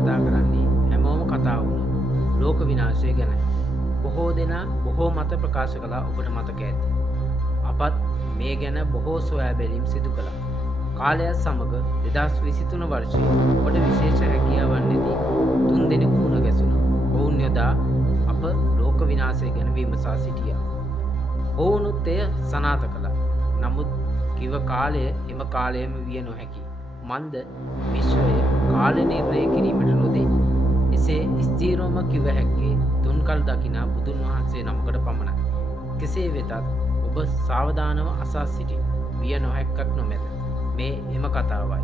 කතා කරන්නේ හැමෝම කතා වුණ ලෝක විනාශය ගැනයි. බොහෝ දෙනා බොහෝ මත ප්‍රකාශ කළා ඔබට මතක ඇති. අපත් මේ ගැන බොහෝ සොයා බැලීම් සිදු කළා. කාලයත් සමග 2023 වර්ෂයේ ඔබට විශේෂ හැකියාවක් නැති 3 දෙනෙකු මුණ ගැසුණා. ඔවුන් යොදා අප ලෝක විනාශය ගැන විමසා සිටියා. ඔවුනුත් එය සනාථ කළා. නමුත් කිව කාලය එම කාලයම විය නොහැකි. මන්ද විශ්වය කාල නිර්ණය කිරීමට නොදේ. එසේ ස්ථීරවම කිව හැක්කේ තුන්කල් දකිනා බුදුන් වහන්සේ නමකට පමණයි. කෙසේ වෙතත් ඔබ සාවධානව අසා සිටි. විය නොහැක්කක් නොමැත. මේ එම කතාවයි.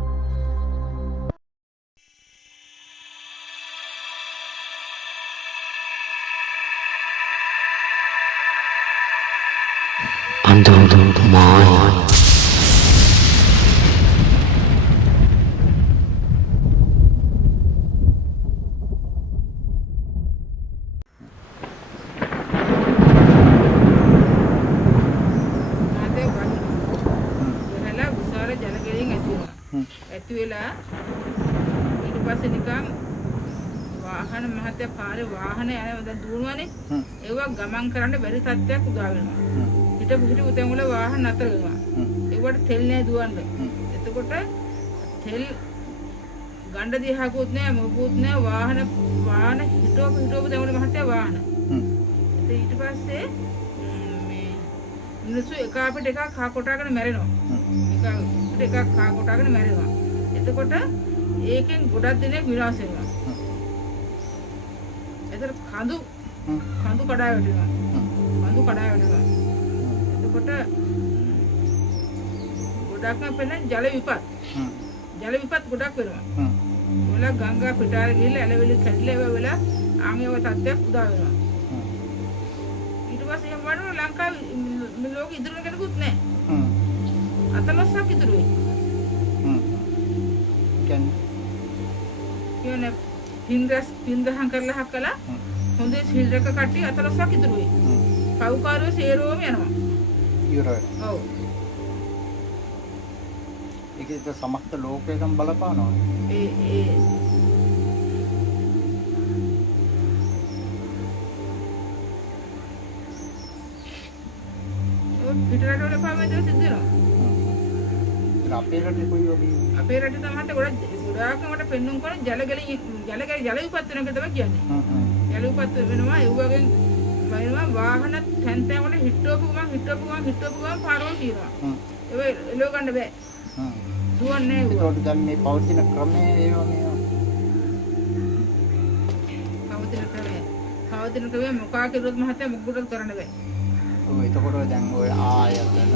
Under my ඇති වෙලා ඊට පස්සේ නිකන් වාහන මහත්ය පාරේ වාහන යනවා දැන් දුවනවානේ ඒවා ගමන් කරන්න බැරි තත්ත්වයක් උදා වෙනවා හිටපු තැන් වල වාහන නතර වෙනවා ඒවට තෙල් නෑ දුවන්න එතකොට තෙල් ගණ්ඩ දිහාකුත් නෑ මොකුත් නෑ වාහන හිටවපු තැන් වල මහත්ය වාහන ඊට පස්සේ මේ මිනිස්සු එක අපිට එකක් කා කොටාගෙන මැරෙනවා එකක් කා කොටාගෙන මැරෙනවා එතකොට ඒකෙන් ගොඩක් දෙනෙක් විනාශ වෙනවා. ඒතර කඳු කඩා වැටෙනවා. එතකොට ගොඩක්ම වෙන ජල විපත් ගොඩක් වෙනවා. වල ගංගා පිටාර ගිහලා ඇලවිලි කැඩලා වෙලා ආන්ගේව තත්ත්වයක් උදා වෙනවා. ඊට පස්සේ එහෙම වුණා ලංකාවේ ලෝකෙ ඉදිරියට කෙනෙකුත් නැහැ. අතලස්සක් ඉතුරු වෙයි. කියන්නේ පින්දහම් කරලා හක්කලා හොඳේ සිල් රැක කට්ටිය අතලස්සක් ඉතුරු වෙයි. පව්කාරයෝ සේරෝම යනවා. ඉවරයි. ඔව්. ඒකේ සමස්ත ලෝකයකම බලපානවා. ඒ පිටරට වල පාවෙන් සිද්ධ වෙනවා. අපේ රටේ කොයි වගේ අපේ රටේ තමයි ගොඩාක් මට පෙන්නුම් කරන ජල විපත් වෙනවා තමයි කියන්නේ. ජල විපත් වෙනවා ඒ වගේ වයින්වා වාහන තැන් තැන් වල හිටවපු ගමන් පාරවල් තියෙනවා. ඒක එලව ගන්න බෑ. දුවන්නේ නෑ. ඒකට දැන් මේ පවතින ක්‍රමයේ ඒවා පවතින ක්‍රමයේ මොකා කිරුවොත් මහත්තයා මොකටද කරන්න බෑ. ඔය එතකොට දැන් ඔය ආයතන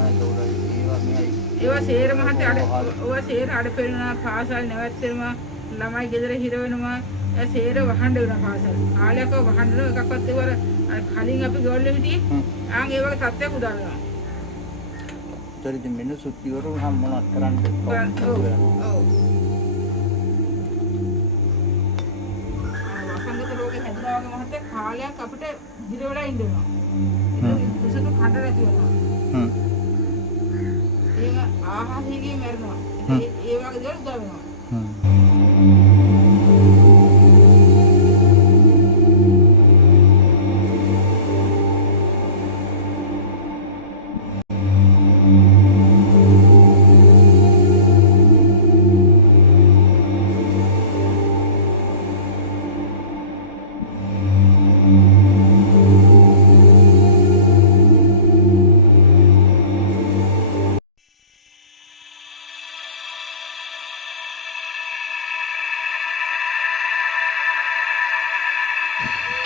ඒවා සේර මහත්තයා ඔය සේර අඩ පෙරනවා පාසල් නැවැත්වෙනවා ළමයි ගෙදර හිර වෙනවා ඒ සේර වහන්න වෙනවා පාසල් කාලයක වහන්න එකක්වත් ඒවර කලින් අපි ගෝල්ල හිටියේ ආන් ඒ වගේ තත්ත්වයක් උදා වෙනවා ඒතරි මිනිස්සුත් ඉවරු නම් මොනවද කරන්නේ ඔව් සංගත රෝගේ හැදුනා වගේ මහත්තයා කාලයක් අපිට හිර වෙලා ඉන්න වෙනවා ඒක කඩ නැති වෙනවා ඒක ආහාරයේ මරනවා ඒ වගේ දේවල් උදා වෙනවා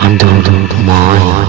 under my